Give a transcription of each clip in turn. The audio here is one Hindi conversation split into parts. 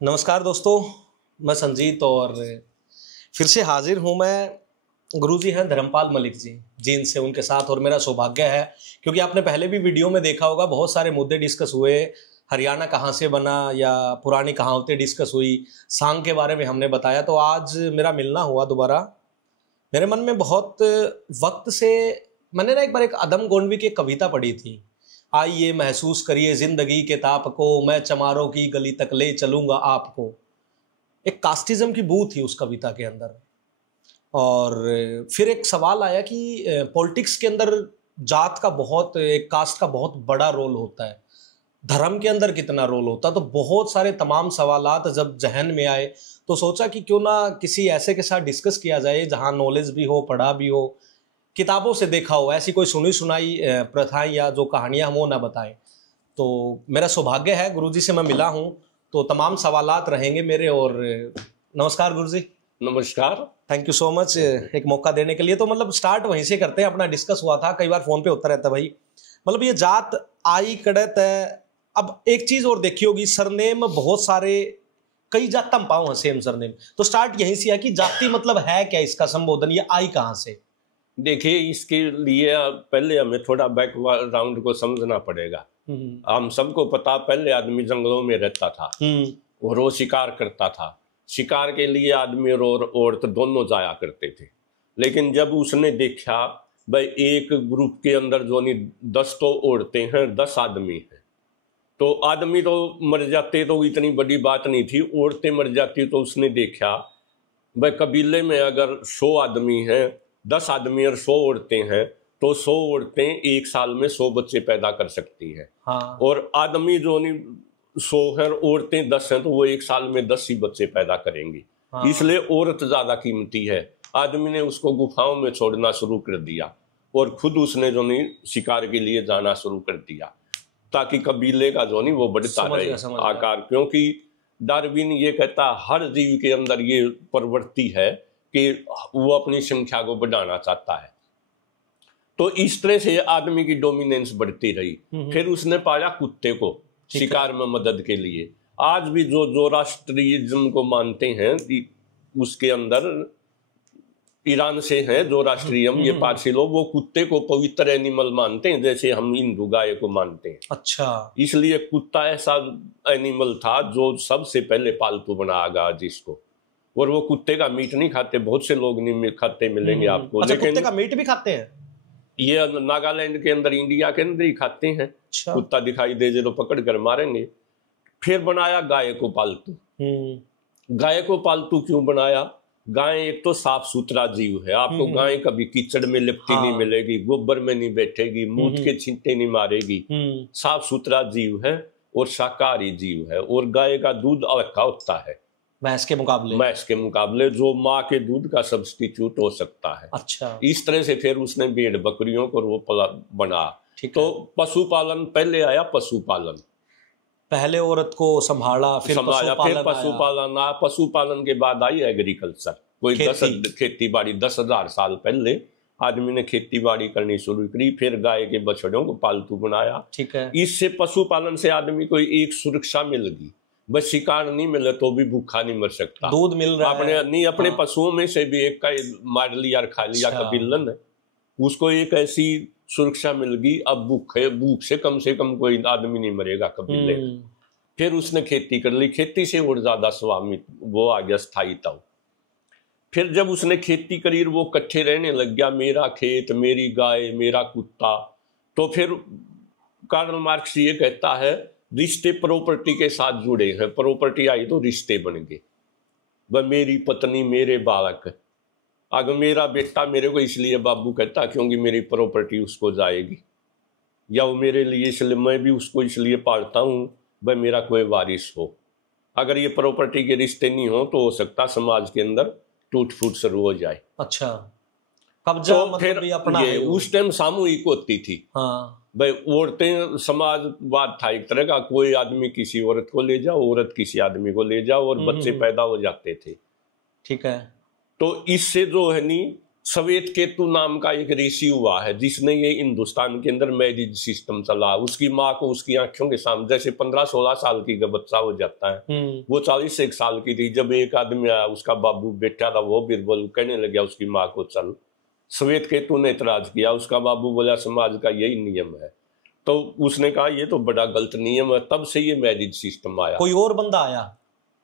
नमस्कार दोस्तों, मैं संजीत और फिर से हाजिर हूँ। मैं गुरुजी हैं धर्मपाल मलिक जी, जिनसे उनके साथ और मेरा सौभाग्य है, क्योंकि आपने पहले भी वीडियो में देखा होगा बहुत सारे मुद्दे डिस्कस हुए। हरियाणा कहाँ से बना या पुरानी कहावतें डिस्कस हुई, सांग के बारे में हमने बताया। तो आज मेरा मिलना हुआ दोबारा। मेरे मन में बहुत वक्त से मैंने ना एक बार एक अदम गोंडवी की एक कविता पढ़ी थी। आइए महसूस करिए जिंदगी के ताप को, मैं चमारों की गली तक ले चलूंगा आपको। एक कास्टिज्म की बू थी उस कविता के अंदर। और फिर एक सवाल आया कि पॉलिटिक्स के अंदर जात का बहुत, एक कास्ट का बहुत बड़ा रोल होता है, धर्म के अंदर कितना रोल होता है। तो बहुत सारे तमाम सवालात जब जहन में आए तो सोचा कि क्यों ना किसी ऐसे के साथ डिस्कस किया जाए जहां नॉलेज भी हो, पढ़ा भी हो, किताबों से देखा हो, ऐसी कोई सुनी सुनाई प्रथाएं या जो कहानियां हम वो ना बताएं। तो मेरा सौभाग्य है, गुरुजी से मैं मिला हूं, तो तमाम सवालात रहेंगे मेरे। और नमस्कार गुरुजी। नमस्कार। थैंक यू सो मच एक मौका देने के लिए। तो मतलब स्टार्ट वहीं से करते हैं। अपना डिस्कस हुआ था, कई बार फोन पे होता रहता है भाई, मतलब ये जात आई कड़त है। अब एक चीज और देखी होगी, सरनेम बहुत सारे, कई जात हम पाओ सेम सरनेम। तो स्टार्ट यहीं से है कि जाति मतलब है क्या, इसका संबोधन ये आई कहाँ से। देखिए, इसके लिए पहले हमें थोड़ा बैकग्राउंड को समझना पड़ेगा। हम सबको पता, पहले आदमी जंगलों में रहता था और वो शिकार करता था। शिकार के लिए आदमी और औरत दोनों जाया करते थे। लेकिन जब उसने देखा भाई एक ग्रुप के अंदर जो नहीं 10 तो औरतें हैं, 10 आदमी हैं, तो आदमी तो मर जाते तो इतनी बड़ी बात नहीं थी, औरतें मर जाती। तो उसने देखा भाई कबीले में अगर 100 आदमी हैं, 10 आदमी और 100 औरतें हैं, तो 100 औरतें एक साल में 100 बच्चे पैदा कर सकती हैं। हाँ। और आदमी जो नहीं 100 है, औरतें 10 हैं, तो वो एक साल में 10 ही बच्चे पैदा करेंगी। हाँ। इसलिए औरत ज्यादा कीमती है। आदमी ने उसको गुफाओं में छोड़ना शुरू कर दिया और खुद उसने जो नहीं शिकार के लिए जाना शुरू कर दिया, ताकि कबीले का जो नहीं वो बढ़ता रहे आकार। क्योंकि डार्विन ये कहता हर जीव के अंदर ये प्रवृत्ति है कि वो अपनी संख्या को बढ़ाना चाहता है। तो इस तरह से आदमी की डोमिनेंस बढ़ती रही। फिर उसने पाया कुत्ते को शिकार में मदद के लिए। आज भी जो जोराष्ट्रियज्म को मानते हैं, उसके अंदर ईरान से है जो राष्ट्रीयम, ये पारसी लोग, वो कुत्ते को पवित्र एनिमल मानते हैं, जैसे हम हिंदू गाय को मानते हैं। अच्छा। इसलिए कुत्ता ऐसा एनिमल था जो सबसे पहले पालतू बनाया गया जिसको। और वो कुत्ते का मीट नहीं खाते, बहुत से लोग नहीं खाते मिलेंगे आपको। अच्छा, लेकिन कुत्ते का मीट भी खाते हैं? ये नागालैंड के अंदर, इंडिया के अंदर ही खाते हैं। अच्छा। कुत्ता दिखाई दे जो तो पकड़ कर मारेंगे। फिर बनाया गाय को पालतू। गाय को पालतू क्यों बनाया? गाय एक तो साफ सुथरा जीव है, आपको गाय कभी कीचड़ में लिपटी नहीं मिलेगी, गोबर में नहीं बैठेगी, मूत के छींटे नहीं मारेगी। साफ सुथरा जीव है और शाकाहारी जीव है। और गाय का दूध हल्का होता है भैंस के मुकाबले, जो माँ के दूध का सब्स्टिट्यूट हो सकता है। अच्छा। इस तरह से फिर उसने भेड़ बकरियों को वो बना। तो पशुपालन पहले आया। पशुपालन पहले औरत को संभाला, फिर पशुपालन आया। पशुपालन के बाद आई एग्रीकल्चर। कोई खेती बाड़ी 10,000 साल पहले आदमी ने खेती बाड़ी करनी शुरू करी। फिर गाय के बछड़ों को पालतू बनाया। ठीक है। इससे पशुपालन से आदमी को एक सुरक्षा मिल गई। बस शिकार नहीं मिले तो भी भूखा नहीं मर सकता, दूध मिल रहा है नहीं अपने पशुओं में से भी एक का मार लिया, खा लिया कबीलन है, उसको एक ऐसी सुरक्षा मिल गई। अब भूख से कम कोई आदमी नहीं मरेगा कबीले। फिर उसने खेती कर ली। खेती से और ज्यादा स्वामित्व वो आ गया, स्थायित्व। फिर जब उसने खेती करी, वो इकट्ठे रहने लग गया, मेरा खेत, मेरी गाय, मेरा कुत्ता। तो फिर कार्ल मार्क्स ये कहता है रिश्ते प्रॉपर्टी के साथ जुड़े हैं। प्रॉपर्टी आई तो रिश्ते बन गए। वह मेरी पत्नी, मेरे बालक। अगर मेरा बेटा मेरे को इसलिए बाबू कहता क्योंकि मेरी प्रॉपर्टी उसको जाएगी, या वो मेरे लिए इसलिए, मैं भी उसको इसलिए पालता हूँ वह मेरा कोई वारिस हो। अगर ये प्रॉपर्टी के रिश्ते नहीं हो तो हो सकता समाज के अंदर टूट फूट शुरू हो जाए। अच्छा, कब्जा तो मतलब फिर अपना ये उस टाइम सामूहिक होती थी। हाँ। भाई औरतें, समाजवाद था एक तरह का, कोई आदमी किसी औरत को ले जाओ, औरत किसी आदमी को ले जाओ, और बच्चे पैदा हो जाते थे। ठीक है। तो इससे जो है नी श्वेत केतु नाम का एक ऋषि हुआ है जिसने ये हिंदुस्तान के अंदर मैरिज सिस्टम चला। उसकी माँ को उसकी आंखों के सामने, जैसे 15-16 साल की बच्चा हो जाता है, वो 41 साल की थी जब एक आदमी आया, उसका बाबू बेटा था, वो बिरबल कहने लगा उसकी माँ को चल। श्वेत केतु ने इतराज किया, उसका बाबू बोला समाज का यही नियम है। तो उसने कहा ये तो बड़ा गलत नियम है। तब से ये मैरिज सिस्टम आया। कोई और बंदा आया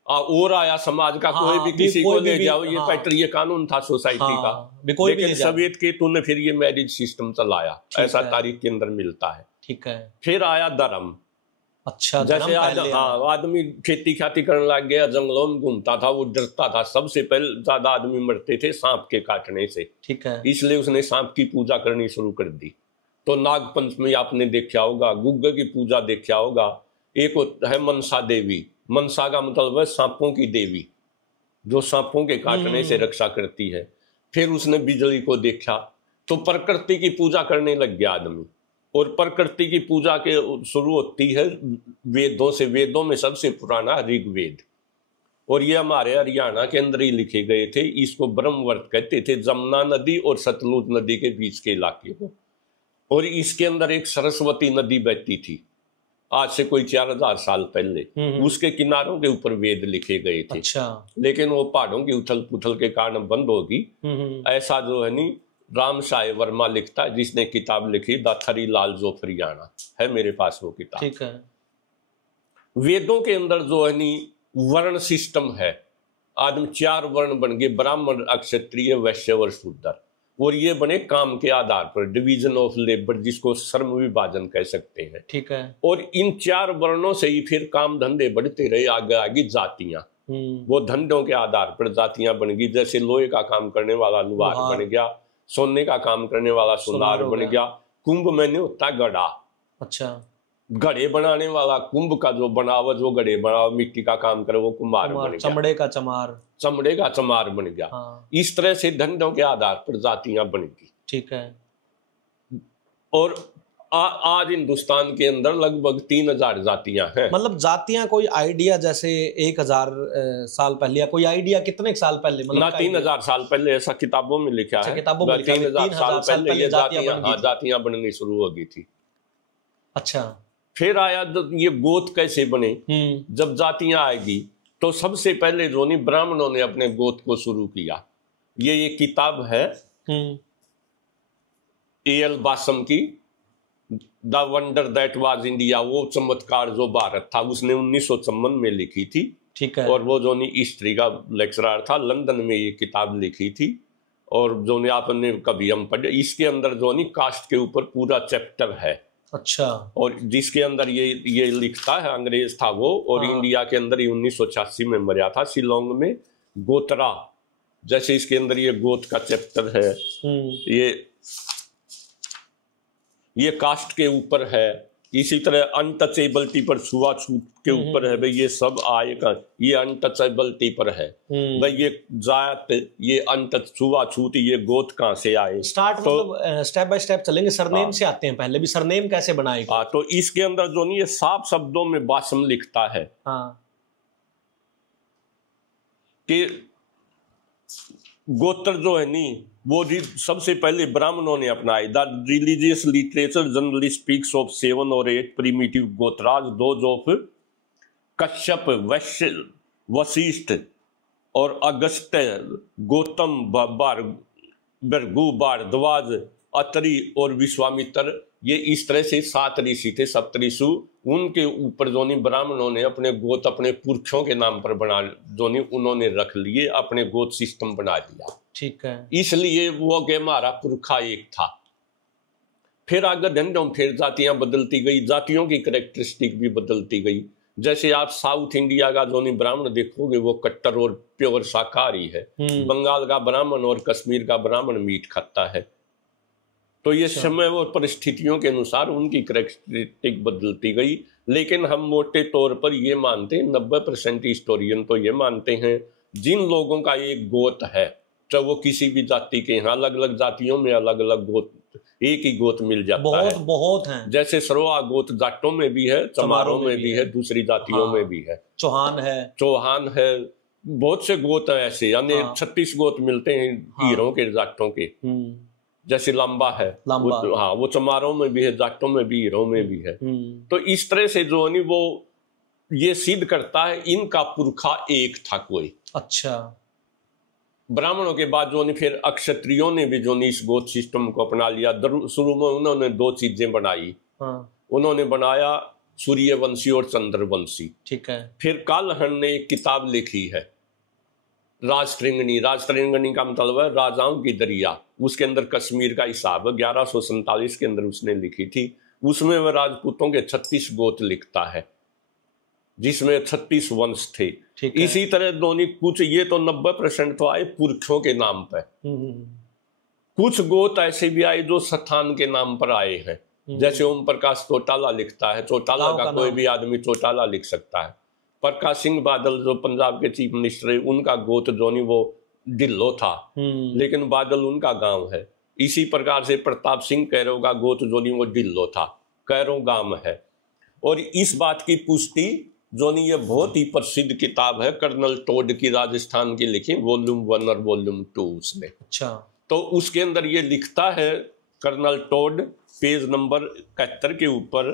और आया समाज का, कोई भी किसी को ले जाओ, ये पैट्रिय कानून था सोसाइटी का। लेकिन श्वेत केतु ने फिर ये मैरिज सिस्टम चलाया, ऐसा तारीख के अंदर मिलता है। ठीक है। फिर आया धर्म। अच्छा, जैसे आदमी खेती खाती करने लग गया, जंगलों में घूमता था, वो डरता था। सबसे पहले ज्यादा आदमी मरते थे सांप के काटने से। ठीक है। इसलिए उसने सांप की पूजा करनी शुरू कर दी। तो नाग पंचमी आपने देखा होगा, गुग्गे की पूजा देखा होगा। एक है मनसा देवी। मनसा का मतलब है सांपों की देवी, जो सांपों के काटने से रक्षा करती है। फिर उसने बिजली को देखा, तो प्रकृति की पूजा करने लग गया आदमी। और प्रकृति की पूजा के शुरू होती है वेदों से। वेदों में सबसे पुराना ऋग्वेद, और ये हमारे हरियाणा के अंदर ही लिखे गए थे। इसको ब्रह्मवर्त कहते थे, जमुना नदी और सतलुज नदी के बीच के इलाके को। और इसके अंदर एक सरस्वती नदी बहती थी, आज से कोई 4000 साल पहले। उसके किनारों के ऊपर वेद लिखे गए थे। अच्छा। लेकिन वो पहाड़ों की उथल पुथल के कारण बंद होगी। ऐसा जो है नी राम साय वर्मा लिखता है, जिसने किताब लिखी द थरी लाल जोफरियाना, है मेरे पास वो किताब। ठीक है। वेदों के अंदर जो है नी वर्ण सिस्टम है। आदमी 4 वर्ण बन गए, ब्राह्मण, क्षत्रिय, वैश्य और शूद्र। और ये बने काम के आधार पर, डिवीजन ऑफ लेबर, जिसको श्रम विभाजन कह सकते हैं। ठीक है। और इन 4 वर्णों से ही फिर काम धंधे बढ़ते रहे। आगे आगे जातियां, वो धंधों के आधार पर जातियां बन गई। जैसे लोहे का काम करने वाला लुहार बन गया, सोने का काम करने वाला सुनार बन गया। कुंभ में नहीं होता घड़ा। अच्छा। घड़े बनाने वाला, कुंभ का जो बनावा, जो घड़े बनावा, मिट्टी का काम करे, वो कुम्हार बन गया। चमड़े का चमार, चमड़े का चमार बन गया। हाँ। इस तरह से धंधों के आधार पर जातियां बन गई। ठीक है। और आज हिंदुस्तान के अंदर लगभग 3000 जातियां हैं। मतलब जातियां कोई आइडिया, जैसे 1000 साल पहले या कोई आइडिया कितने साल पहले? मतलब ना 3000 साल पहले, ऐसा किताबों में लिखा है। किताबों में 3000 साल पहले ये जातियां बननी शुरू हो गई थी। अच्छा। फिर आया ये गोत कैसे बने। जब जातियां आएगी तो सबसे पहले जो नहीं ब्राह्मणों ने अपने गोत को शुरू किया। ये किताब है A.L. बासम की, the wonder that was India. वो चमत्कार जो भारत था, उसने 1954 में लिखी थी। ठीक है। और वो जो नहीं हिस्ट्री का लेक्चरर था, लंदन में ये किताब लिखी थी। और जो नहीं आपने कभी हम पढ़े, इसके अंदर जो नहीं कास्ट के ऊपर पूरा चैप्टर है। अच्छा। और जिसके अंदर ये लिखता है, अंग्रेज था वो, और इंडिया के अंदर ही 1986 में मरा था, शिलोंग में, गोत्रा। जैसे इसके अंदर ये गोत का चैप्टर है, ये कास्ट के ऊपर है। इसी तरह अनटचेबिलिटी पर, छुआछूत के ऊपर है भाई, ये सब आएगा। ये अनटचेबिलिटी पर है भाई, ये जात, ये अनटच, छुआछूत, ये गोत कहाँ से आए। स्टार्ट तो मतलब स्टेप बाय स्टेप चलेंगे। सरनेम से आते हैं पहले भी, सरनेम कैसे बनाएगा। हाँ, तो इसके अंदर जो नहीं, ये साफ शब्दों में बासम लिखता है कि गोत्र जो है नी, वो सबसे पहले ब्राह्मणों ने अपनाए। The religious literature generally speaks of 7 or 8 primitive गोत्राज, दोज ऑफ कश्यप, वैश्य, वशिष्ठ और अगस्त्य, गौतम, भृगु, भारद्वाज, अत्रि और विश्वामित्र। ये इस तरह से 7 ऋषि थे, सप्तऋषि। उनके ऊपर जो नहीं ब्राह्मणों ने अपने गोत अपने पुरखों के नाम पर बना, जो नहीं उन्होंने रख लिए, अपने गोत सिस्टम बना दिया। ठीक है। इसलिए वो के हमारा पुरखा एक था। फिर आगे धंधों, फिर जातियां बदलती गई, जातियों की कैरेक्टरिस्टिक भी बदलती गई। जैसे आप साउथ इंडिया का जो नहीं ब्राह्मण देखोगे, वो कट्टर और प्योर शाकाहारी है। बंगाल का ब्राह्मण और कश्मीर का ब्राह्मण मीट खाता है। तो ये समय और परिस्थितियों के अनुसार उनकी कैरेक्टरिस्टिक बदलती गई। लेकिन हम मोटे तौर पर ये मानते हैं, 90% हिस्टोरियन तो ये मानते हैं, जिन लोगों का एक गोत है, चाहे वो किसी भी जाति के हैं, अलग अलग जातियों में अलग अलग गोत, एक ही गोत मिल जाता है। बहुत हैं। जैसे सरोआ गोत जाटों में भी है, चमारों में भी है, दूसरी जातियों में भी है। चौहान है, चौहान है, बहुत से गोत हैं ऐसे, यानी हाँ। 36 गोत मिलते हैं हाँ। हीरों के जाटों के। जैसे लांबा है, लांबा। हाँ वो चमारों में भी है, जाटों में भी, हीरों में भी है। तो इस तरह से जो है वो ये सिद्ध करता है इनका पुरखा एक था कोई। अच्छा। ब्राह्मणों के बाद जो फिर अक्षत्रियों ने भी जो इस गोत सिस्टम को अपना लिया। शुरू में उन्होंने 2 चीजें बनाई। हाँ। उन्होंने बनाया सूर्यवंशी और चंद्रवंशी। ठीक है। फिर कालहन ने एक किताब लिखी है राजतरंगिणी। राजतरंगिणी का मतलब है राजाओं की दरिया। उसके अंदर कश्मीर का हिसाब 1147 के अंदर उसने लिखी थी। उसमें वह राजपूतों के 36 गोत लिखता है, जिसमें 36 वंश थे। इसी तरह दोनों कुछ, ये तो 90% तो आए पुरखों के नाम पर। कुछ गोत ऐसे भी आए जो स्थान के नाम पर आए हैं। जैसे ओम प्रकाश चौटाला लिखता है, चौटाला का कोई भी आदमी चौटाला लिख सकता है। प्रकाश सिंह बादल जो पंजाब के चीफ मिनिस्टर है, उनका गोत जो नहीं वो ढिल्लो था, लेकिन बादल उनका गांव है। इसी प्रकार से प्रताप सिंह कैरो का गोत जो नहीं वो ढिल्लो था, कैरो गांव है। और इस बात की पुष्टि जो नहीं ये बहुत ही प्रसिद्ध किताब है कर्नल टोड की, राजस्थान की लिखी, वॉल्यूम 1 और वॉल्यूम 2 उसमें। अच्छा। तो उसके अंदर ये लिखता है कर्नल टोड पेज नंबर 71 के ऊपर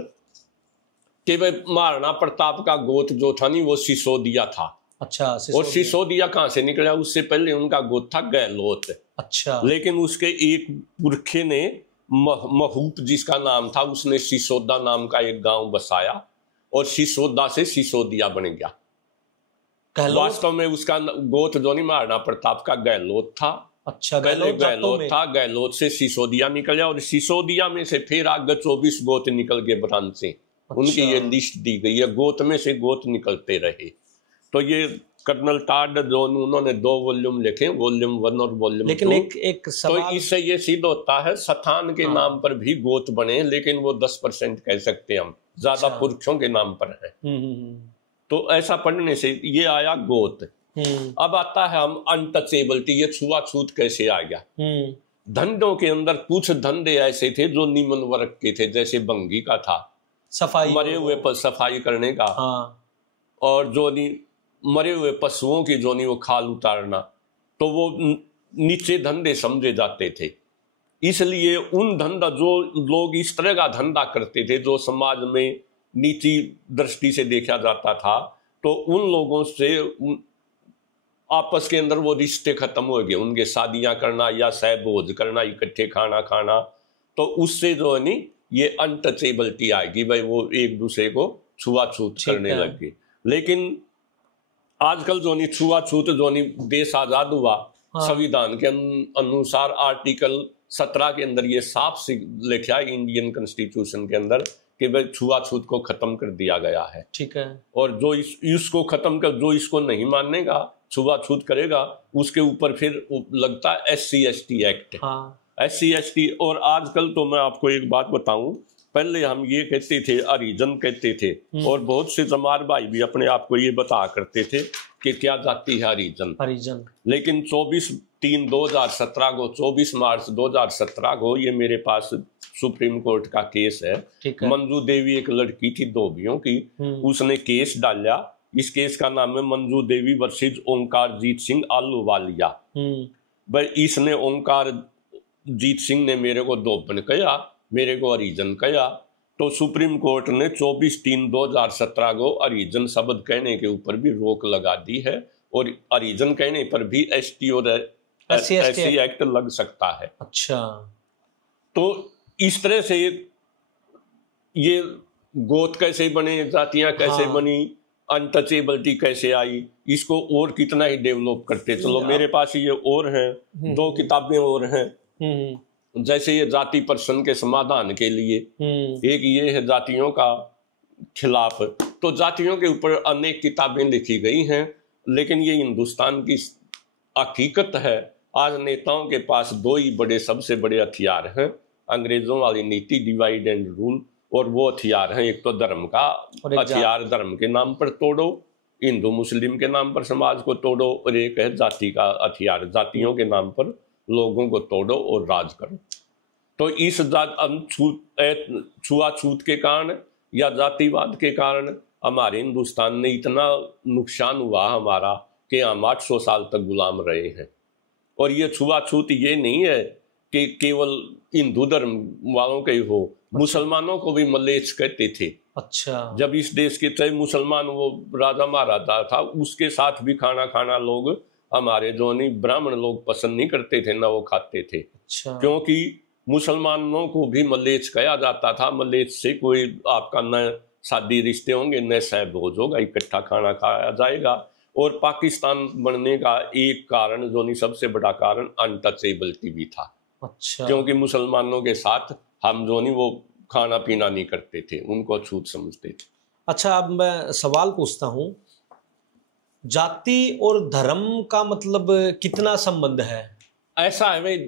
कि भाई महाराणा प्रताप का गोत जो था नहीं वो सिसोदिया था। अच्छा। और सिसोदिया कहाँ से निकला? उससे पहले उनका गोत था गहलोत। अच्छा। लेकिन उसके एक पुरखे ने महूप जिसका नाम था, उसने सिसोदा नाम का एक गांव बसाया और सिसोदा से सिसोदिया बन गया। वास्तव में उसका गोत जो नहीं महाराणा प्रताप का गहलोत था। अच्छा। पहले गहलोत था, गहलोत से सिसोदिया निकला और सिसोदिया में से फिर आगे 24 गोत निकल गए ब्रांच से। उनकी ये लिस्ट दी गई है, गोत में से गोत निकलते रहे। तो ये कर्नल टाड जो उन्होंने 2 वॉल्यूम लिखे, वॉल्यूम 1 और वॉल्यूम 2। लेकिन एक सवाल, तो इससे ये सिद्ध होता है स्थान के नाम पर भी गोत बने, लेकिन वो 10% कह सकते हैं हम, ज्यादा पुरुषों के नाम पर है। तो ऐसा पढ़ने से ये आया गोत। अब आता है हम अनटचेबिलिटी, ये छुआछूत कैसे आ गया। धंधों के अंदर कुछ धंधे ऐसे थे जो निम्न वर्ग के थे, जैसे भंगी का था, सफाई, मरे हुए पर सफाई करने का। और जो मरे हुए पशुओं की जो वो खाल उतारना, तो वो नीचे धंधे समझे जाते थे। इसलिए उन धंधा जो लोग इस तरह का धंधा करते थे जो समाज में नीची दृष्टि से देखा जाता था, तो उन लोगों से आपस के अंदर वो रिश्ते खत्म हो गए। उनके शादियां करना या सहभोज करना, इकट्ठे खाना खाना, तो उससे जो है ये अनटचेबिलिटी आएगी, भाई वो एक दूसरे को छुआछूत करने लग गए। लेकिन आजकल जो छुआछूत जो देश आजाद हुआ, संविधान के अनुसार आर्टिकल 17 के अंदर ये साफ लिखा है इंडियन कॉन्स्टिट्यूशन के अंदर कि भाई छुआछूत को खत्म कर दिया गया है। ठीक है। और जो इसको खत्म कर, जो इसको नहीं मानेगा, छुआछूत करेगा, उसके ऊपर फिर लगता है SC ST act. SC ST। और आजकल तो मैं आपको एक बात बताऊं, पहले हम ये कहते थे, हरिजन कहते थे, और बहुत से चमार भाई भी अपने आप को ये बता करते थे कि क्या जाति है हरिजन। लेकिन 24/3/2017 को, 24 मार्च 2017 को, ये मेरे पास सुप्रीम कोर्ट का केस है। मंजू देवी एक लड़की थी धोबियों की, उसने केस डाला। इस केस का नाम है मंजू देवी वर्सेस ओंकारजीत सिंह आलूवालिया। भाई इसने ओंकारजीत सिंह ने मेरे को धोबन कहा, मेरे को हरिजन कहा। तो सुप्रीम कोर्ट ने 24/3/2017 को हरिजन शब्द कहने के ऊपर भी रोक लगा दी है, और हरिजन कहने पर भी ST और SC एक्ट लग सकता है। अच्छा। तो इस तरह से ये गोत कैसे बने, जातियां कैसे बनी, अनटचेबिलिटी कैसे आई, इसको और कितना ही डेवलप करते चलो। मेरे पास ये और हैं, 2 किताबें और हैं। जैसे ये जाति प्रश्न के समाधान के लिए, एक ये है जातियों का खिलाफ। तो जातियों के ऊपर अनेक किताबें लिखी गई हैं, लेकिन ये हिंदुस्तान की हकीकत है। आज नेताओं के पास 2 ही बड़े, सबसे बड़े हथियार हैं, अंग्रेजों वाली नीति डिवाइड एंड रूल, और वो हथियार हैं, एक तो धर्म का हथियार, धर्म के नाम पर तोड़ो, हिंदू मुस्लिम के नाम पर समाज को तोड़ो, और एक है जाति का हथियार, जातियों के नाम पर लोगों को तोड़ो और राज करो। तो इस छुआछूत के कारण या जातिवाद के कारण हमारे हिंदुस्तान में इतना नुकसान हुआ हमारा कि हम 800 साल तक गुलाम रहे हैं। और ये छुआछूत ये नहीं है कि केवल हिंदू धर्म वालों के ही हो, मुसलमानों को भी मलेच्छ कहते थे। अच्छा। जब इस देश के चाहे मुसलमान वो राजा महाराजा था, उसके साथ भी खाना खाना लोग हमारे जो नहीं ब्राह्मण लोग पसंद नहीं करते थे, ना वो खाते थे। अच्छा। क्योंकि मुसलमानों को भी मलेच्छ कहा जाता था। मलेच्छ से कोई आपका न शादी रिश्ते होंगे, न सहभोज होगा, इकट्ठा खाना खाया जाएगा। और पाकिस्तान बनने का एक कारण जो नहीं सबसे बड़ा कारण अनटचेबिलिटी भी था। अच्छा। क्योंकि मुसलमानों के साथ हम जो नहीं वो खाना पीना नहीं करते थे, उनको अछूत समझते थे। अच्छा, अब मैं सवाल पूछता हूँ, जाति और धर्म का मतलब कितना संबंध है? ऐसा है भाई,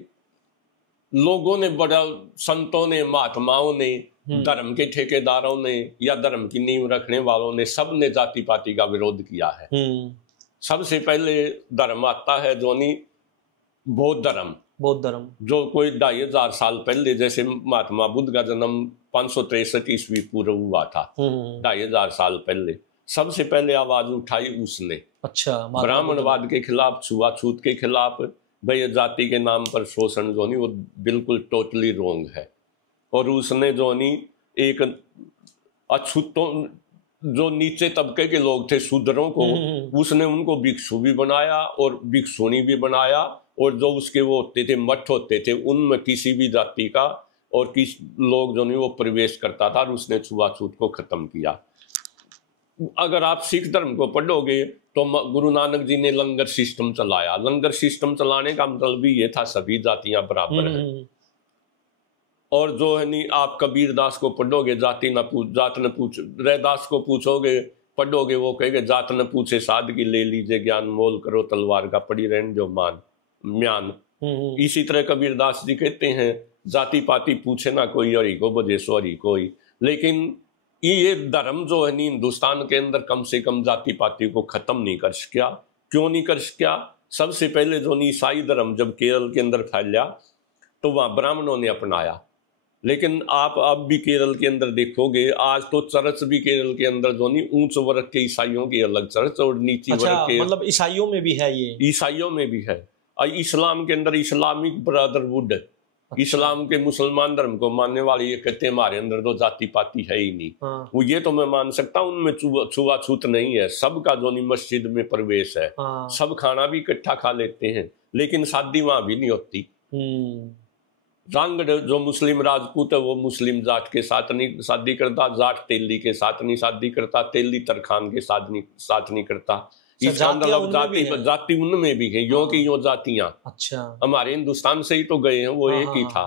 लोगों ने बड़ा, संतों ने, महात्माओं ने, धर्म के ठेकेदारों ने या धर्म की नींव रखने वालों ने, सब ने जाति पाति का विरोध किया है। सबसे पहले धर्म आता है जो नहीं बौद्ध धर्म। बौद्ध धर्म जो कोई 2500 साल पहले, जैसे महात्मा बुद्ध का जन्म 563 ईस्वी पूर्व हुआ था, 2500 साल पहले सबसे पहले आवाज उठाई उसने। अच्छा। ब्राह्मणवाद के खिलाफ, छुआछूत के खिलाफ। भाई जाति के नाम पर शोषण जो नहीं वो बिल्कुल टोटली रोंग है। और उसने जो नहीं एक अछूतों, जो नीचे तबके के लोग थे, शूद्रों को, उसने उनको भिक्षु भी बनाया और भिक्षुणी भी बनाया। और जो उसके वो होते थे मठ होते थे, उनमें किसी भी जाति का और किस लोग जो नहीं वो प्रवेश करता था, और उसने छुआछूत को खत्म किया। अगर आप सिख धर्म को पढ़ोगे तो गुरु नानक जी ने लंगर सिस्टम चलाया। लंगर सिस्टम चलाने का मतलब भी ये था सभी जातियां बराबर हैं। और जो है नहीं आप कबीरदास को पढ़ोगे, जाति न पूछ जात न पूछ, रैदास को पूछोगे पढ़ोगे, वो कहेंगे जात न पूछे सादगी ले लीजिए ज्ञान, मोल करो तलवार का पड़ी रहन जो मान म्यान। इसी तरह कबीरदास जी कहते हैं जाति पाति पूछे ना कोई, हरि को बजे सो हरि कोई। लेकिन ये धर्म जो है नहीं हिंदुस्तान के अंदर कम से कम जाति पाति को खत्म नहीं कर सकिया। क्यों नहीं कर सकिया? सबसे पहले जो नहीं ईसाई धर्म जब केरल के अंदर फैला तो वहां ब्राह्मणों ने अपनाया। लेकिन आप अब भी केरल के अंदर देखोगे, आज तो चर्च भी केरल के अंदर जो नहीं ऊंच वर्ग के ईसाइयों की अलग चर्च और नीची वर्ग के, मतलब ईसाइयों में भी है ये? ईसाइयों में भी है। और इस्लाम के अंदर इस्लामिक ब्रदरहुड, इस्लाम के मुसलमान धर्म को मानने वाले ये कहते हैं हमारे अंदर तो जाति पाति है ही नहीं। वो ये तो मैं मान सकता हूँ उनमें छुआछूत नहीं है, सबका जो नहीं मस्जिद में प्रवेश है, सब खाना भी इकट्ठा खा लेते हैं, लेकिन शादी वहां भी नहीं होती। रांगड़ जो मुस्लिम राजपूत है वो मुस्लिम जाट के साथ नहीं शादी करता, जाट तेली के साथ नहीं शादी करता, तेली तरखान के साथ नहीं करता। इसका मतलब जाति उनमें भी है, यो की यो जातियां। अच्छा। हमारे हिंदुस्तान से ही तो गए हैं, वो एक ही था।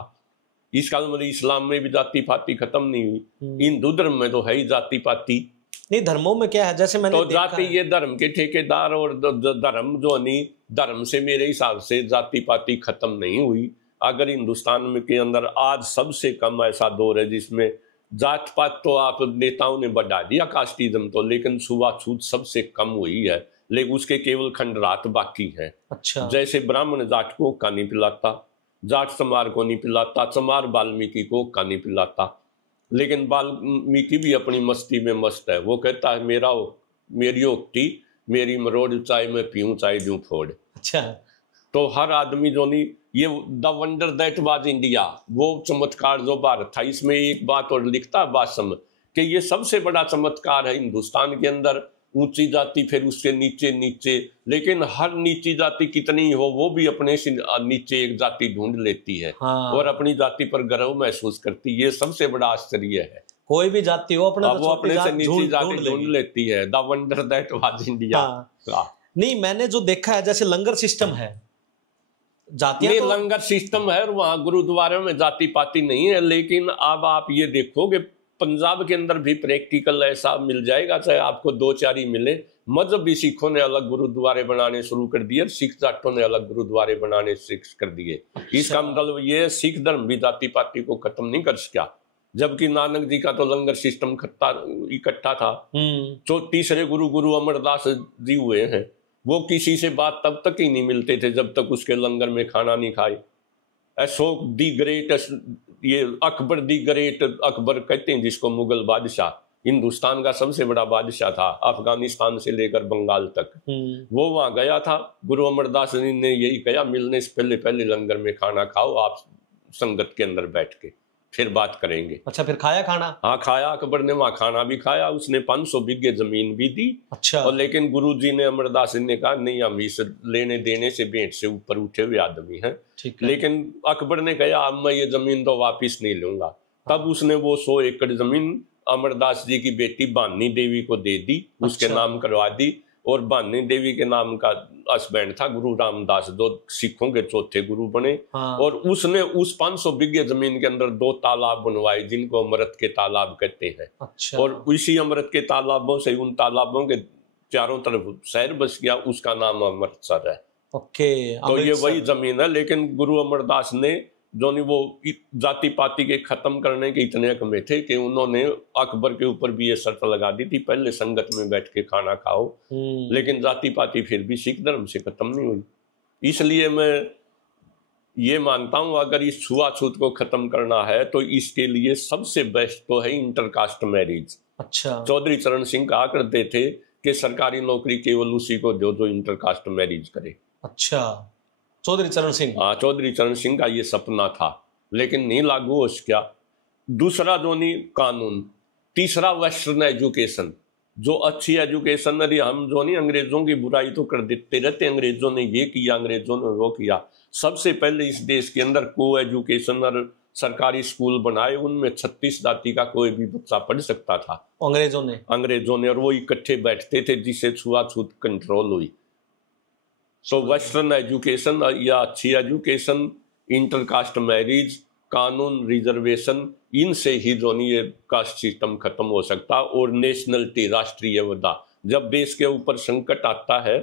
इसका मतलब इस्लाम में भी जाति पाति खत्म नहीं हुई, हिंदू धर्म में तो है ही जाति पाति। नहीं, धर्मों में क्या है जैसे मैंने तो जाति ये धर्म के ठेकेदार और धर्म जो नहीं, धर्म से मेरे हिसाब से जाति पाति खत्म नहीं हुई। अगर हिंदुस्तान में के अंदर आज सबसे कम ऐसा दौर है जिसमें जात पात तो आप नेताओं ने बढ़ा दिया, कास्टिज्म तो, लेकिन छुआछूत सबसे कम हुई है, लेकिन उसके केवल खंडरात बाकी है। अच्छा। जैसे ब्राह्मण जाट को का नहीं पिलाता, जाट चमार को नहीं पिलाता, चमार वाल्मीकि को का नहीं पिलाता, लेकिन वाल्मीकि भी अपनी मस्ती में मस्त है। वो कहता है मेरी ओक्ति मेरी मरोड़, चाहे मैं पीऊं चाहे दूं फोड़। अच्छा। तो हर आदमी जो नहीं, ये the wonder that was India, वो चमत्कार जो भारत था। इसमें एक बात और लिखता बासम कि ये सबसे बड़ा चमत्कार है हिंदुस्तान के अंदर, ऊंची जाति फिर उसके नीचे नीचे, लेकिन हर नीची जाति कितनी हो वो भी अपने से नीचे एक जाति ढूंढ लेती है। और अपनी जाति पर गर्व महसूस करती, ये सबसे बड़ा आश्चर्य है। कोई भी जाति हो अपने वो अपने से नीची जाति ढूंढ लेती है। The wonder that was India. नहीं, मैंने जो देखा है जैसे लंगर सिस्टम है, जातियां तो... लंगर सिस्टम है और वहां गुरुद्वारे में जाति पाति नहीं है। लेकिन अब आप ये देखोगे पंजाब के अंदर भी प्रैक्टिकल ऐसा मिल जाएगा, चाहे आपको 2-4 ही मिले। मजहबी सिखों ने अलग गुरुद्वारे बनाने शुरू कर दिए, सिख जाटों ने अलग गुरुद्वारे बनाने शुरू कर दिए। इसका मतलब ये सिख धर्म भी जाति पाति को खत्म नहीं कर सका, जबकि नानक जी का तो लंगर सिस्टम इकट्ठा था। जो तीसरे गुरु अमरदास जी हुए हैं, वो किसी से बात तब तक ही नहीं मिलते थे जब तक उसके लंगर में खाना नहीं खाए। अशोक दी ग्रेट, ये अकबर दी ग्रेट, अकबर कहते हैं जिसको मुगल बादशाह, हिंदुस्तान का सबसे बड़ा बादशाह था, अफगानिस्तान से लेकर बंगाल तक। वो वहां गया था। गुरु अमरदास जी ने यही कहा, मिलने से पहले पहले लंगर में खाना खाओ आप संगत के अंदर बैठ के, फिर बात करेंगे। अच्छा, फिर खाया खाना? हाँ खाया, अकबर ने वहां खाना भी खाया, उसने 500 बीघे जमीन भी दी। अच्छा। और लेकिन गुरु जी ने, अमरदास जी ने कहा नहीं, हम इस लेने देने से भेंट से ऊपर उठे हुए आदमी हैं। लेकिन अकबर ने कहा अब मैं ये जमीन तो वापिस नहीं लूंगा। तब उसने वो 100 एकड़ जमीन अमरदास जी की बेटी बानी देवी को दे दी, उसके नाम करवा दी। और बानी देवी के नाम का हस्बैंड था गुरु रामदास, जो सिखों के चौथे गुरु बने। और उसने उस 500 बीघे जमीन के अंदर 2 तालाब बनवाए, जिनको अमृत के तालाब कहते हैं। अच्छा। और उसी अमृत के तालाबों से, उन तालाबों के चारों तरफ शहर बस गया, उसका नाम अमृतसर है। ओके, तो ये वही जमीन है। लेकिन गुरु अमरदास ने जो नहीं, वो जाति पाति के खत्म करने के इतने हक में थे कि उन्होंने अकबर के ऊपर भी ये शर्त लगा दी थी, पहले संगत में बैठ के खाना खाओ। लेकिन जाति पाति फिर भी सिख धर्म से खत्म नहीं हुई। इसलिए मैं ये मानता हूं, अगर इस छुआछूत को खत्म करना है तो इसके लिए सबसे बेस्ट तो है इंटरकास्ट मैरिज। अच्छा। चौधरी चरण सिंह कहा करते थे कि सरकारी नौकरी केवल उसी को दो जो इंटरकास्ट मैरिज करे। अच्छा, चौधरी चरण सिंह? हाँ, चौधरी चरण सिंह का ये सपना था, लेकिन नहीं लागू हो सका। दूसरा जो नहीं कानून, तीसरा वेस्टर्न एजुकेशन, जो अच्छी एजुकेशन। अरे हम जो नहीं अंग्रेजों की बुराई तो कर देते रहते, अंग्रेजों ने ये किया, अंग्रेजों ने वो किया। सबसे पहले इस देश के अंदर को एजुकेशन और सरकारी स्कूल बनाए, उनमें 36 जाति का कोई भी बच्चा पढ़ सकता था। अंग्रेजों ने और वो इकट्ठे बैठते थे, जिससे छुआछूत कंट्रोल हुई। तो वेस्टर्न एजुकेशन या अच्छी एजुकेशन, इंटरकास्ट मैरिज, कानून, रिजर्वेशन, इनसे ही जो नहीं ये कास्ट सिस्टम खत्म हो सकता। और नेशनलिटी, राष्ट्रीयता, जब देश के ऊपर संकट आता है,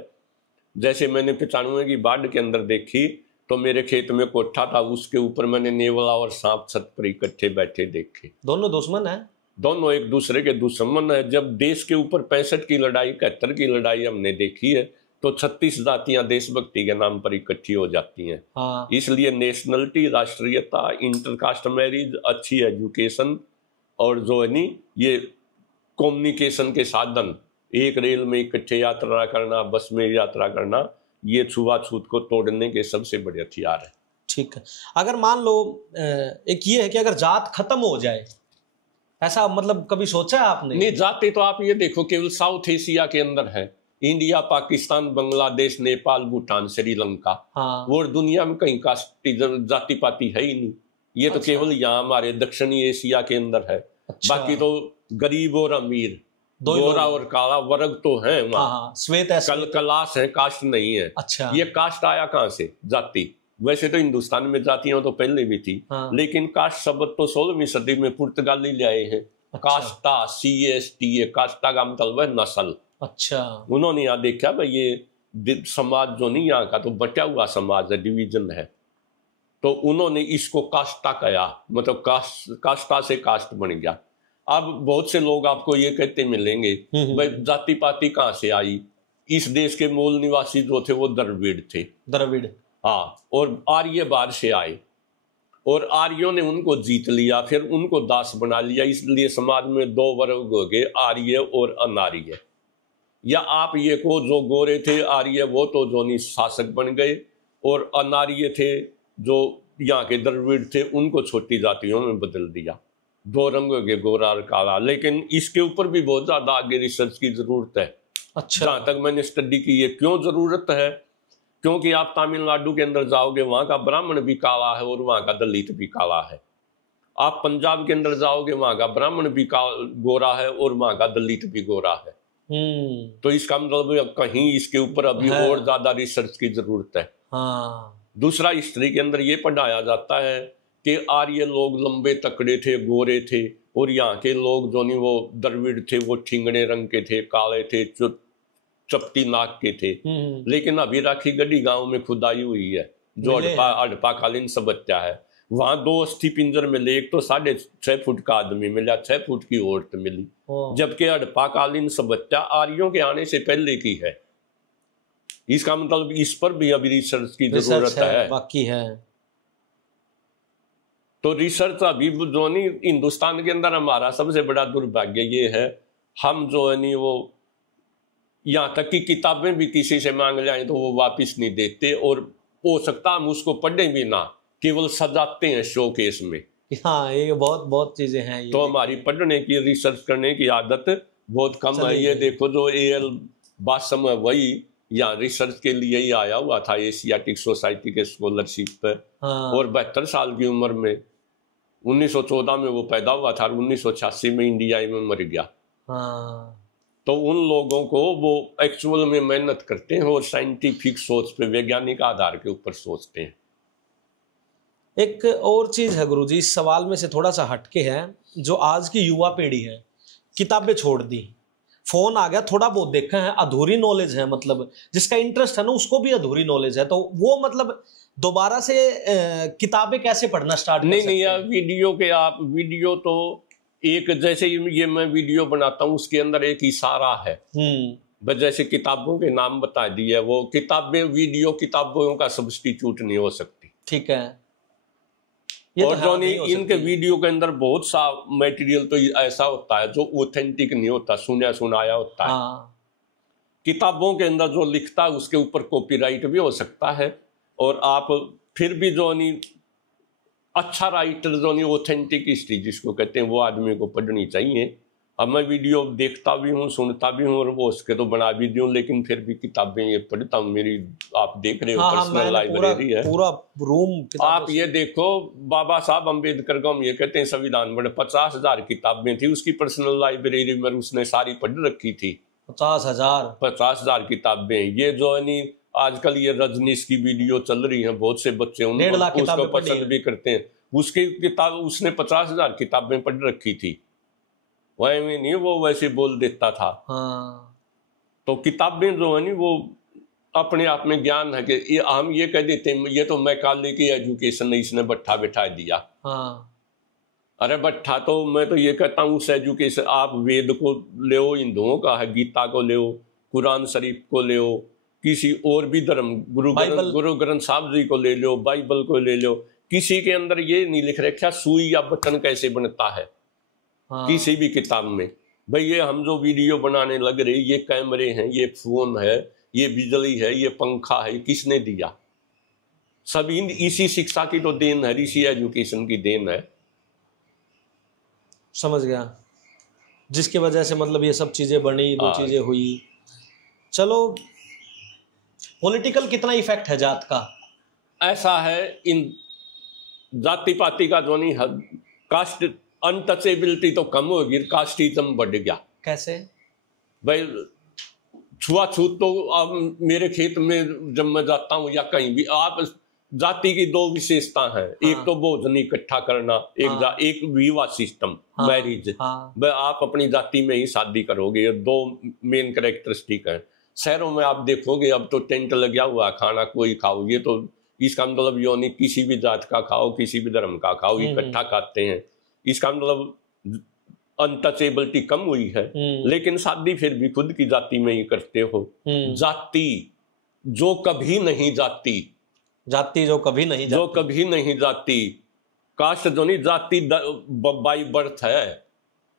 जैसे मैंने 95 की बाढ़ के अंदर देखी, तो मेरे खेत में कोठा था, उसके ऊपर मैंने नेवला और सांप छत पर इकट्ठे बैठे देखे। दोनों दुश्मन है, दोनों एक दूसरे के दुश्मन है। जब देश के ऊपर 65 की लड़ाई, 71 की लड़ाई हमने देखी है, तो 36 जातियां देशभक्ति के नाम पर इकट्ठी हो जाती हैं। हाँ। इसलिए नेशनलिटी, राष्ट्रीयता, इंटरकास्ट मैरिज, अच्छी एजुकेशन और जो है नी ये कम्युनिकेशन के साधन, एक रेल में इकट्ठे यात्रा करना, बस में यात्रा करना, ये छुआछूत को तोड़ने के सबसे बड़े हथियार है। ठीक है। अगर मान लो एक ये है कि अगर जात खत्म हो जाए, ऐसा मतलब कभी सोचा है आपने? नहीं, जाते तो आप ये देखो केवल साउथ एशिया के अंदर है, इंडिया, पाकिस्तान, बांग्लादेश, नेपाल, भूटान, श्रीलंका। हाँ। और दुनिया में कहीं कास्ट जाति पाति है ही नहीं। ये तो केवल यहाँ हमारे दक्षिणी एशिया के अंदर है। अच्छा। बाकी तो गरीब और अमीर, गोरा और काला वर्ग तो है वहाँ। हाँ, श्वेत है, क्लास है, कास्ट नहीं है। अच्छा। ये कास्ट आया कहाँ से? जाति। वैसे तो हिंदुस्तान में जातियां तो पहले भी थी। हाँ। लेकिन कास्ट शब्द तो 16वीं सदी में पुर्तगाली ले आए हैं। अच्छा। कास्टा, CASTA, कास्टा का मतलब है नस्ल। अच्छा। उन्होंने यहाँ देखा भाई ये समाज जो नहीं यहाँ का तो बटा हुआ समाज है, डिवीजन है, तो उन्होंने इसको कास्टा कहा, मतलब कास्टा से कास्ट बन गया। अब बहुत से लोग आपको ये कहते मिलेंगे भाई जाति पाति कहाँ से आई? इस देश के मूल निवासी जो थे वो द्रविड़ थे। द्रविड़, हाँ, और आर्य बाहर से आए और आर्यों ने उनको जीत लिया, फिर उनको दास बना लिया। इसलिए समाज में 2 वर्ग हो गए, आर्य और अनार्य। या आप ये को जो गोरे थे आर्य वो तो जो शासक बन गए, और अनार्य थे जो यहाँ के द्रविड़ थे उनको छोटी जातियों में बदल दिया। 2 रंग हो गए, गोरा और काला। लेकिन इसके ऊपर भी बहुत ज्यादा आगे रिसर्च की जरूरत है। अच्छा। जहां तक मैंने स्टडी की है। क्यों जरूरत है? क्योंकि आप तमिलनाडु के अंदर जाओगे, वहां का ब्राह्मण भी काला है और वहां का दलित भी काला है। आप पंजाब के अंदर जाओगे, वहां का ब्राह्मण भी गोरा है और वहां का दलित भी गोरा है। तो इसका मतलब कहीं इसके ऊपर अभी और ज्यादा रिसर्च की जरूरत है। हाँ। दूसरा, हिस्ट्री के अंदर ये पढ़ाया जाता है कि आर्य लोग लंबे तकड़े थे, गोरे थे, और यहाँ के लोग जो नहीं वो द्रविड़ थे, वो ठिंगने रंग के थे, काले थे, चपटी नाक के थे। लेकिन अभी राखी गढ़ी गांव में खुदाई हुई है जो हड़प्पा कालीन सभ्यता है। वहां 2 अस्थि पिंजर मिले, एक तो 6.5 फुट का आदमी मिला, 6 फुट की औरत मिली। जबकि हड़प्पा कालीन सभ्यता आर्यों के आने से पहले की है। इसका मतलब इस पर भी अभी रिसर्च की जरूरत है। बाकी है। तो रिसर्च अभी जो नहीं हिंदुस्तान के अंदर हमारा सबसे बड़ा दुर्भाग्य ये है, हम जो है नहीं वो यहाँ तक कि किताबें भी किसी से मांग जाए तो वो वापस नहीं देते, और हो सकता हम उसको पढ़े भी ना, केवल सजाते हैं शोकेस में। हाँ, ये बहुत बहुत चीजें हैं ये। तो हमारी पढ़ने की, रिसर्च करने की आदत बहुत कम है। ये देखो जो AL बासम है वही यहाँ रिसर्च के लिए ही आया हुआ था एशियाटिक सोसाइटी के स्कॉलरशिप पर। हाँ। और 72 साल की उम्र में 1914 में वो पैदा हुआ था, 1986 में इंडिया में मर गया। हाँ। तो उन लोगों को वो एक्चुअल में मेहनत करते हैं और साइंटिफिक सोच पे, वैज्ञानिक आधार के ऊपर सोचते हैं। एक और चीज है गुरुजी, इस सवाल में से थोड़ा सा हटके है, जो आज की युवा पीढ़ी है, किताबें छोड़ दी, फोन आ गया, थोड़ा बहुत देखा है, अधूरी नॉलेज है, मतलब जिसका इंटरेस्ट है ना उसको भी अधूरी नॉलेज है, तो वो मतलब दोबारा से किताबें कैसे पढ़ना स्टार्ट कर सकते हैं? नहीं यार, वीडियो तो एक, जैसे ये मैं वीडियो बनाता हूँ उसके अंदर एक इशारा है, बस जैसे किताबों के नाम बता दिए, वो किताबें वीडियो किताबों का सब्स्टिट्यूट नहीं हो सकती। ठीक है। और जो नहीं इनके वीडियो के अंदर बहुत सा मटेरियल तो ऐसा होता है जो ऑथेंटिक नहीं होता, सुना सुनाया होता है। हाँ। किताबों के अंदर जो लिखता है उसके ऊपर कॉपीराइट भी हो सकता है, और आप फिर भी जो नहीं अच्छा राइटर जो नहीं ऑथेंटिक हिस्ट्री जिसको कहते हैं वो आदमी को पढ़नी चाहिए। अब मैं वीडियो देखता भी हूँ, सुनता भी हूँ, और वो उसके तो बना भी दूं, लेकिन फिर भी किताबें ये पढ़ता हूँ। मेरी आप देख रहे हो पर्सनल लाइब्रेरी है, पूरा रूम। आप ये देखो, बाबा साहब अम्बेडकर को हम ये कहते हैं संविधान बने, 50,000 किताबें थी उसकी पर्सनल लाइब्रेरी में, उसने सारी पढ़ रखी थी। 50,000 किताबें। ये जो है नहीं आजकल ये रजनीश की वीडियो चल रही है, बहुत से बच्चे उसको पसंद भी करते हैं। उसकी किताब उसने 50,000 किताबें पढ़ रखी थी, वह में नहीं वो वैसे बोल देता था। हाँ। तो किताबें जो है नहीं वो अपने आप में ज्ञान है कि हम ये कह देते हैं ये तो मैकाले की एजुकेशन है, इसने भट्ठा बैठा दिया। हाँ। अरे भट्ठा तो मैं तो ये कहता हूँ उस एजुकेशन, आप वेद को ले, हिंदुओं का है, गीता को ले, कुरान शरीफ को ले, किसी और भी धर्म, गुरु ग्रंथ साहब जी को ले लो, बाइबल को ले लो, किसी के अंदर ये नहीं लिख रखा सुई या बटन कैसे बनता है। हाँ। किसी भी किताब में भाई ये हम जो वीडियो बनाने लग रहे, ये कैमरे हैं, ये फोन है, ये बिजली है, ये पंखा है, किसने दिया? सब इसी शिक्षा की तो देन है, इसी एजुकेशन की देन है। समझ गया, जिसकी वजह से मतलब ये सब चीजें बनी, दो चीजें हुई। चलो, पॉलिटिकल कितना इफेक्ट है जात का? ऐसा है, इन जाति पाति का जो नहीं, कास्ट अनटचेबिलिटी तो कम होगी, कास्टिज्म बढ़ गया। कैसे भाई? छुआछूत तो अब मेरे खेत में जब मैं जाता हूँ या कहीं भी, आप जाति की दो विशेषता है। हाँ। एक तो भोजन इकट्ठा करना, एक विवाह सिस्टम, मैरिज। आप अपनी जाति में ही शादी करोगे, दो मेन कैरेक्टरिस्टिक है। शहरों में आप देखोगे अब तो टेंट लगा हुआ, खाना कोई खाओ, ये तो इसका मतलब यो नहीं किसी भी जात का खाओ, किसी भी धर्म का खाओ, इकट्ठा खाते हैं। इसका मतलब अनटचेबिलिटी कम हुई है, लेकिन शादी फिर भी खुद की जाति में ही करते हो। जाति जो कभी नहीं जाती, जो कभी नहीं जाती, कास्ट जो नहीं जाती, बाई बर्थ है।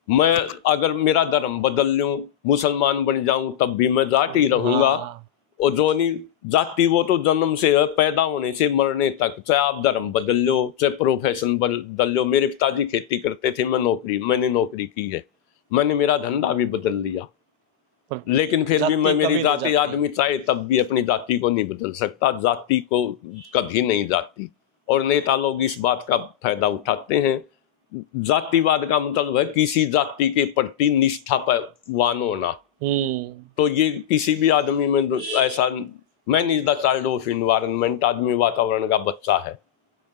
मैं अगर मेरा धर्म बदल लूं, मुसलमान बन जाऊं, तब भी मैं जाट ही रहूंगा। और जो नहीं जाति वो तो जन्म से है, पैदा होने से मरने तक, चाहे आप धर्म बदल लो, चाहे प्रोफेशन बदल लो। मेरे पिताजी खेती करते थे, मैंने नौकरी की है, मैंने मेरा धंधा भी बदल लिया, लेकिन फिर भी मैं मेरी जाति, आदमी चाहे तब भी अपनी जाति को नहीं बदल सकता। जाति को कभी नहीं जाती, और नेता लोग इस बात का फायदा उठाते हैं। जातिवाद का मतलब है किसी जाति के प्रति निष्ठावान होना। तो ये किसी भी आदमी में ऐसा, man is the child of environment, आदमी वातावरण का बच्चा है।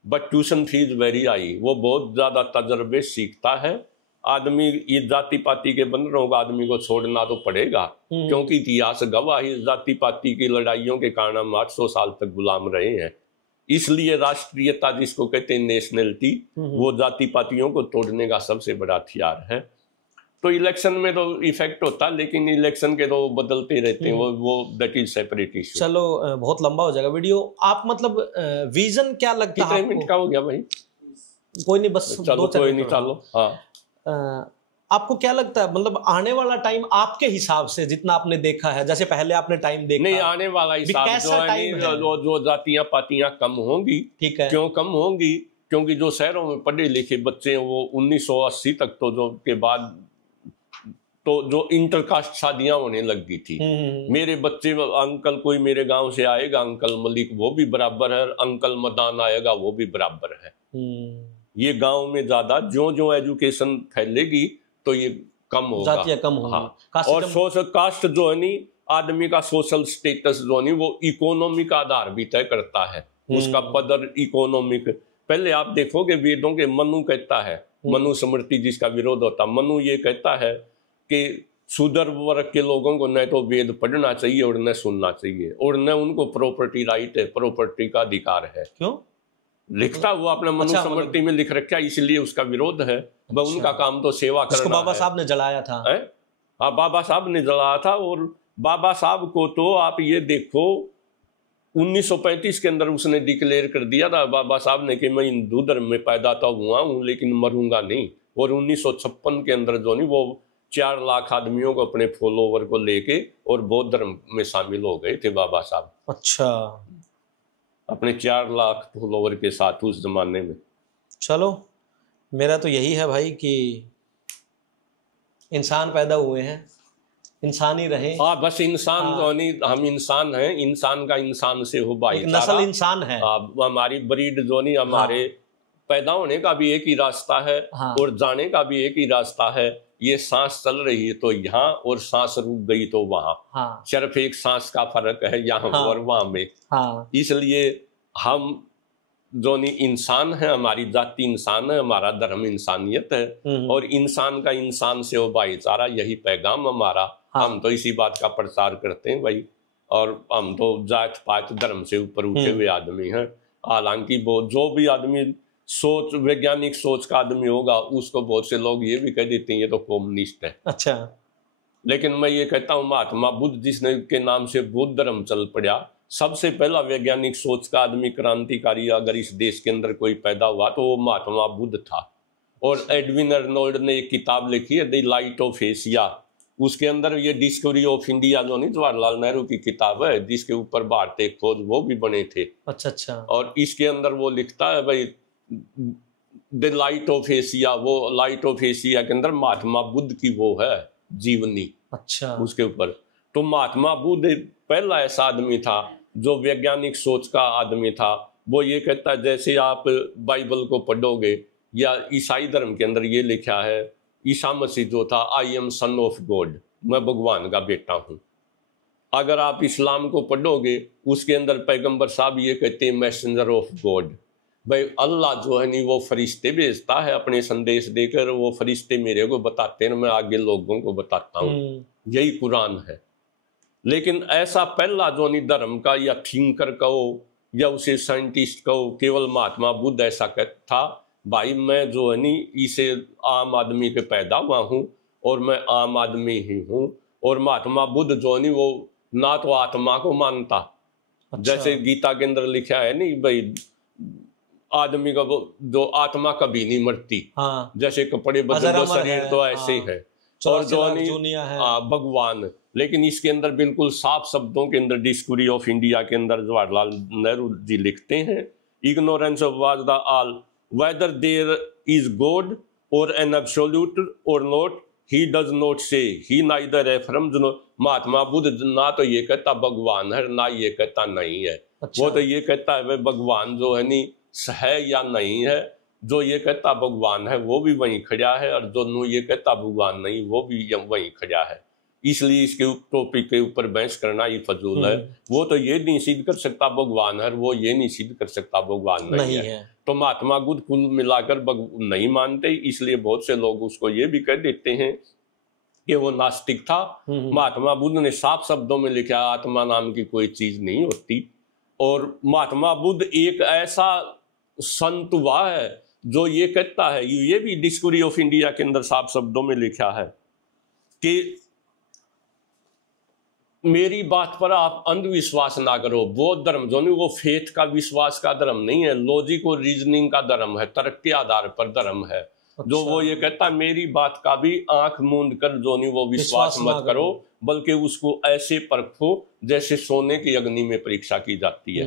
But tuition fees very high, वो बहुत ज्यादा तजर्बे सीखता है। आदमी ये जाति पाति के बंधनों का आदमी को छोड़ना तो पड़ेगा, क्योंकि इतिहास गवाह है इस जाति पाति की लड़ाइयों के कारण हम 800 साल तक गुलाम रहे हैं। इसलिए राष्ट्रीयता जिसको कहते हैं नेशनलिटी, वो जाति पातियों को तोड़ने का सबसे बड़ा हथियार है। तो इलेक्शन में तो इफेक्ट होता है, लेकिन इलेक्शन के तो बदलते रहते हैं, वो दैट इज सेपरेट इशू। चलो, बहुत लंबा हो जाएगा वीडियो। आप मतलब विजन क्या लगता है? कितने मिनट का हो गया भाई? कोई नहीं, बस चलो कोई नहीं, चलो। हाँ, आपको क्या लगता है, मतलब आने वाला टाइम आपके हिसाब से, जितना आपने देखा है, जैसे पहले आपने टाइम देखा, नहीं आने वाला हिसाब जो है नहीं, जो जातियां पातियां कम होंगी। ठीक है। क्यों कम होंगी? क्योंकि जो शहरों में पढ़े लिखे बच्चे हैं वो 1980 तक तो जो के बाद तो जो इंटरकास्ट शादियां होने लग गई थी। मेरे बच्चे, अंकल कोई मेरे गांव से आएगा, अंकल मलिक, वो भी बराबर है, अंकल मदान आएगा, वो भी बराबर है। ये गांव में ज्यादा ज्यो ज्यो एजुकेशन फैलेगी तो ये कम होगा, जातियां कम होंगी। हाँ। और सोशल कास्ट जो है नी, आदमी का सोशल स्टेटस जो है नी, वो इकोनॉमिक आधार भी तय करता है, उसका पदर इकोनॉमिक। पहले आप देखोगे वेदों के मनु कहता है, मनु स्मृति जिसका विरोध होता, मनु ये कहता है कि शूद्र वर्ग के लोगों को न तो वेद पढ़ना चाहिए और न सुनना चाहिए, और न उनको प्रॉपर्टी राइट है, प्रॉपर्टी का अधिकार है। क्यों लिखता हुआ अपने मनुस्मृति में लिख रखा है, इसलिए उसका विरोध है। अच्छा। उनका काम तो सेवा करना है। बाबा साहब ने जलाया था। हाँ, बाबा साहब ने जलाया था। और बाबा साहब को तो आप ये देखो 1935 के अंदर उसने डिक्लेयर कर दिया था बाबा साहब ने कि मैं हिंदू धर्म में पैदा तो हुआ हूँ लेकिन मरूंगा नहीं। और 1956 के अंदर जो नहीं वो 4 लाख आदमियों को अपने फॉलोवर को लेके और बौद्ध धर्म में शामिल हो गए थे बाबा साहब। अच्छा, अपने 4 लाख फॉलोवर के साथ उस जमाने में। चलो, मेरा तो यही है भाई कि इंसान पैदा हुए हैं, इंसान ही रहे। हाँ, बस इंसान जो नहीं, हम इंसान हैं, इंसान का इंसान से हो भाई, नस्ल इंसान है। हमारी ब्रीड जो नहीं, हमारे पैदा होने का भी एक ही रास्ता है और जाने का भी एक ही रास्ता है। ये सांस चल रही है तो यहाँ, और सांस रुक गई तो वहां। सिर्फ एक सांस का फर्क है यहाँ और वहां में। इसलिए हम जो नहीं इंसान है, हमारी जाति इंसान है, हमारा धर्म इंसानियत है, और इंसान का इंसान से हो भाईचारा, यही पैगाम हमारा। हम तो इसी बात का प्रचार करते हैं भाई। और हम तो जात पात धर्म से ऊपर उठे हुए आदमी हैं। हालांकि जो भी आदमी सोच, वैज्ञानिक सोच का आदमी होगा, उसको बहुत से लोग ये भी कह देते हैं ये तो कम्युनिस्ट है। अच्छा, लेकिन मैं ये कहता हूँ महात्मा बुद्ध जिसने के नाम से बौद्ध धर्म चल पड़ा, सबसे पहला वैज्ञानिक सोच का आदमी, क्रांतिकारी अगर इस देश के अंदर कोई पैदा हुआ तो वो महात्मा बुद्ध था। और एडविन अर्नोल्ड ने एक किताब लिखी है द लाइट ऑफ एशिया, उसके अंदर ये डिस्कवरी ऑफ इंडिया जो नहीं, जवाहरलाल नेहरू की किताब है जिसके ऊपर भारतीय खोज वो भी बने थे। अच्छा। और इसके अंदर वो लिखता है भाई द लाइट ऑफ एशिया, वो लाइट ऑफ एशिया के अंदर महात्मा बुद्ध की वो है जीवनी। अच्छा, उसके ऊपर तो महात्मा बुद्ध पहला ऐसा आदमी था जो वैज्ञानिक सोच का आदमी था। वो ये कहता है, जैसे आप बाइबल को पढ़ोगे या ईसाई धर्म के अंदर ये लिखा है, ईसा मसीह जो था, I am son of God, मैं भगवान का बेटा हूँ। अगर आप इस्लाम को पढ़ोगे उसके अंदर पैगंबर साहब ये कहते हैं मैसेंजर ऑफ गॉड। भाई अल्लाह जो है नहीं वो फरिश्ते भेजता है अपने संदेश देकर, वो फरिश्ते मेरे को बताते हैं, मैं आगे लोगों को बताता हूँ। यही कुरान है। लेकिन ऐसा पहला जो नहीं धर्म का या थिंकर कहो या उसे साइंटिस्ट कहो, केवल महात्मा बुद्ध ऐसा कहता था, भाई मैं जो है नहीं इसे आम आदमी के पैदा हुआ हूँ और मैं आम आदमी ही हूँ। और महात्मा बुद्ध जो नहीं वो ना तो आत्मा को मानता। अच्छा। जैसे गीता के अंदर लिखा है नहीं भाई, आदमी का जो आत्मा कभी नहीं मरती। जैसे कपड़े बदल दो, शरीर तो ऐसे ही है। और जो भगवान, लेकिन इसके अंदर बिल्कुल साफ शब्दों के अंदर डिस्कवरी ऑफ इंडिया के अंदर जवाहरलाल नेहरू जी लिखते हैं, ignorance of was the all, whether there is God और एन एब्सोल्यूट और not, he does not say, he neither एफर्म्स। Mahatma Buddha ना तो ये कहता भगवान है, ना ये कहता नहीं है। अच्छा। वो तो ये कहता है भगवान जो है नहीं है या नहीं है। जो ये कहता भगवान है वो भी वहीं खड़ा है, और जो ये कहता भगवान नहीं वो भी वहीं खड़ा है। इसलिए इसके टॉपिक के ऊपर बहस करना ही फजूल है। वो तो ये नहीं सिद्ध कर सकता भगवान है, वो ये नहीं सिद्ध कर सकता भगवान नहीं है। तो महात्मा बुद्ध कुल मिलाकर नहीं मानते, इसलिए बहुत से लोग उसको ये भी कह देते हैं कि वो नास्तिक था। महात्मा बुद्ध ने साफ शब्दों में लिखा, आत्मा नाम की कोई चीज नहीं होती। और महात्मा बुद्ध एक ऐसा संत हुआ है जो ये कहता है, ये भी डिस्कवरी ऑफ इंडिया के अंदर साफ शब्दों में लिखा है कि मेरी बात पर आप अंधविश्वास ना करो। बौद्ध धर्म जो नहीं, वो फेथ का, विश्वास का धर्म नहीं है, लॉजिक और रीजनिंग का धर्म है, तर्क के आधार पर धर्म है। जो वो ये कहता मेरी बात का भी आंख मूंद कर जो नहीं वो विश्वास मत करो, बल्कि उसको ऐसे परखो जैसे सोने की अग्नि में परीक्षा की जाती है।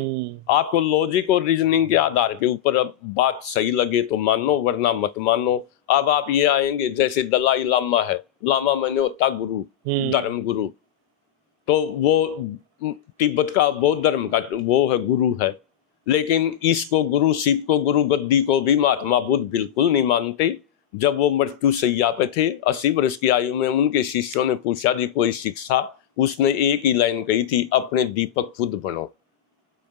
आपको लॉजिक और रीजनिंग के आधार के ऊपर अब बात सही लगे तो मानो, वरना मत मानो। अब आप ये आएंगे जैसे दलाई लामा है, लामा मैंने होता गुरु, धर्म गुरु, तो वो तिब्बत का बौद्ध धर्म का वो है, गुरु है। लेकिन इसको गुरु शिव को, गुरु गद्दी को भी महात्मा बुद्ध बिल्कुल नहीं मानते। जब वो मृत्यु सैया पे थे 80 वर्ष की आयु में, उनके शिष्यों ने पूछा जी कोई शिक्षा, उसने एक ही लाइन कही थी, अपने दीपक खुद बनो।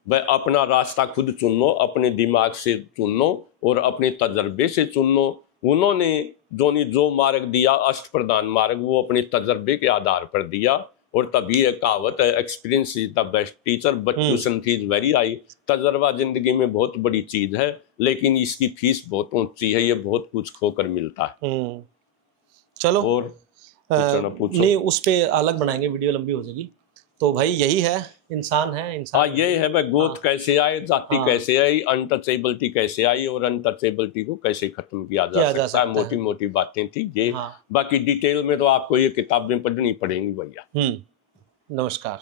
वह अपना रास्ता खुद चुन लो, अपने दिमाग से चुन लो और अपने तजर्बे से चुन लो। उन्होंने जो मार्ग दिया, अष्ट प्रधान मार्ग, वो अपने तजर्बे के आधार पर दिया। और तभी एक कहावत है, experience is the best teacher but tuition fees very high. तजर्बा जिंदगी में बहुत बड़ी चीज है, लेकिन इसकी फीस बहुत ऊंची है, ये बहुत कुछ खोकर मिलता है। चलो और नहीं, उस पे अलग बनाएंगे, वीडियो लंबी हो जाएगी। तो भाई यही है, इंसान है, इंसान। हाँ, यही है भाई, गोद कैसे आए, जाति कैसे आई, अनटचेबिलिटी कैसे आई और अनटचेबिलिटी को कैसे खत्म किया जा सकता है। मोटी मोटी बातें थी ये। बाकी डिटेल में तो आपको ये किताबें पढ़नी पड़ेंगी भैया। नमस्कार।